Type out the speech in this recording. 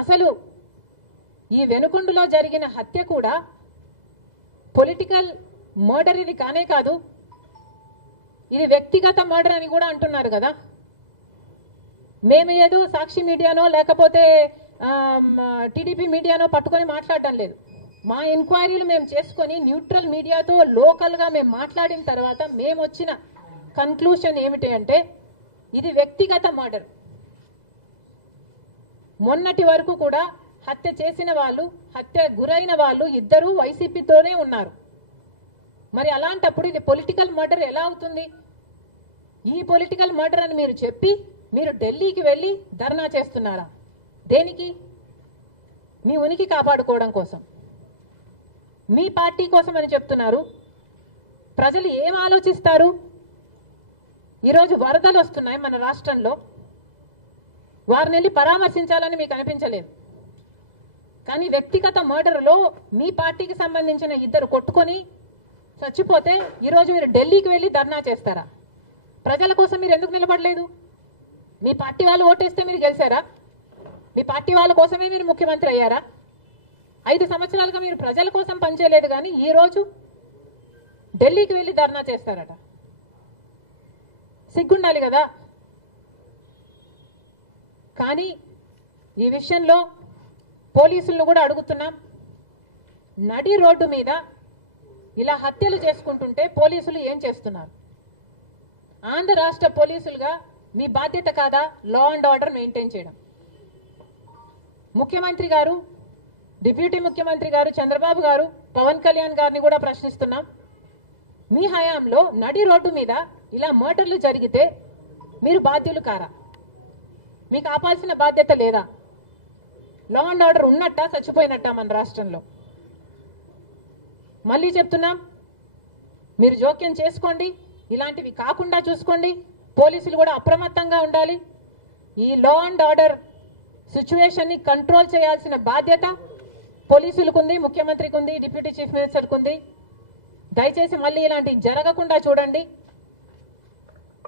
అసలు ఈ వెనుకొండలో జరిగిన హత్య కూడా పొలిటికల్ మర్డర్ ఇది కానే కాదు, ఇది వ్యక్తిగత మర్డర్ అని కూడా అంటున్నారు కదా. మేము ఏదో సాక్షి మీడియానో లేకపోతే టీడీపీ మీడియానో పట్టుకొని మాట్లాడటం లేదు. మా ఎంక్వైరీలు మేము చేసుకొని న్యూట్రల్ మీడియాతో లోకల్గా మేము మాట్లాడిన తర్వాత మేము వచ్చిన కన్క్లూషన్ ఏమిటి అంటే ఇది వ్యక్తిగత మర్డర్. మొన్నటి వరకు కూడా హత్య చేసిన వాళ్ళు, హత్య గురైన వాళ్ళు ఇద్దరూ వైసీపీతోనే ఉన్నారు. మరి అలాంటప్పుడు ఇది పొలిటికల్ మర్డర్ ఎలా అవుతుంది? ఈ పొలిటికల్ మర్డర్ అని మీరు చెప్పి మీరు ఢిల్లీకి వెళ్ళి ధర్నా చేస్తున్నారా? దేనికి? మీ ఉనికి కాపాడుకోవడం కోసం, మీ పార్టీ కోసం అని చెప్తున్నారు. ప్రజలు ఏం ఆలోచిస్తారు? ఈరోజు వరదలు వస్తున్నాయి మన రాష్ట్రంలో, వారిని వెళ్ళి పరామర్శించాలని మీకు అనిపించలేదు. కానీ వ్యక్తిగత మర్డర్లో మీ పార్టీకి సంబంధించిన ఇద్దరు కొట్టుకొని చచ్చిపోతే ఈరోజు మీరు ఢిల్లీకి వెళ్ళి ధర్నా చేస్తారా? ప్రజల కోసం మీరు ఎందుకు నిలబడలేదు? మీ పార్టీ వాళ్ళు ఓటేస్తే మీరు గెలిచారా? మీ పార్టీ వాళ్ళ కోసమే మీరు ముఖ్యమంత్రి అయ్యారా? 5 సంవత్సరాలుగా మీరు ప్రజల కోసం పనిచేయలేదు, కానీ ఈరోజు ఢిల్లీకి వెళ్ళి ధర్నా చేస్తారట. సిగ్గుండాలి కదా. కానీ ఈ విషయంలో పోలీసులను కూడా అడుగుతున్నాం. నడి రోడ్డు మీద ఇలా హత్యలు చేసుకుంటుంటే పోలీసులు ఏం చేస్తున్నారు? ఆంధ్ర రాష్ట్ర పోలీసులుగా మీ బాధ్యత కాదా లా అండ్ ఆర్డర్ మెయింటైన్ చేయడం? ముఖ్యమంత్రి గారు, డిప్యూటీ ముఖ్యమంత్రి గారు చంద్రబాబు గారు, పవన్ కళ్యాణ్ గారిని కూడా ప్రశ్నిస్తున్నాం. మీ హయాంలో నడి రోడ్డు మీద ఇలా మర్డర్లు జరిగితే మీరు బాధ్యులు కారా? మీకు ఆపాల్సిన బాధ్యత లేదా? లా అండ్ ఆర్డర్ ఉన్నట్టా చచ్చిపోయినట్టా మన రాష్ట్రంలో? మళ్ళీ చెప్తున్నాం, మీరు జోక్యం చేసుకోండి, ఇలాంటివి కాకుండా చూసుకోండి. పోలీసులు కూడా అప్రమత్తంగా ఉండాలి. ఈ లా అండ్ ఆర్డర్ సిచ్యువేషన్ ని కంట్రోల్ చేయాల్సిన బాధ్యత పోలీసులకు ఉంది, ముఖ్యమంత్రికి ఉంది, డిప్యూటీ చీఫ్ మినిస్టర్కి ఉంది. దయచేసి మళ్ళీ ఇలాంటివి జరగకుండా చూడండి.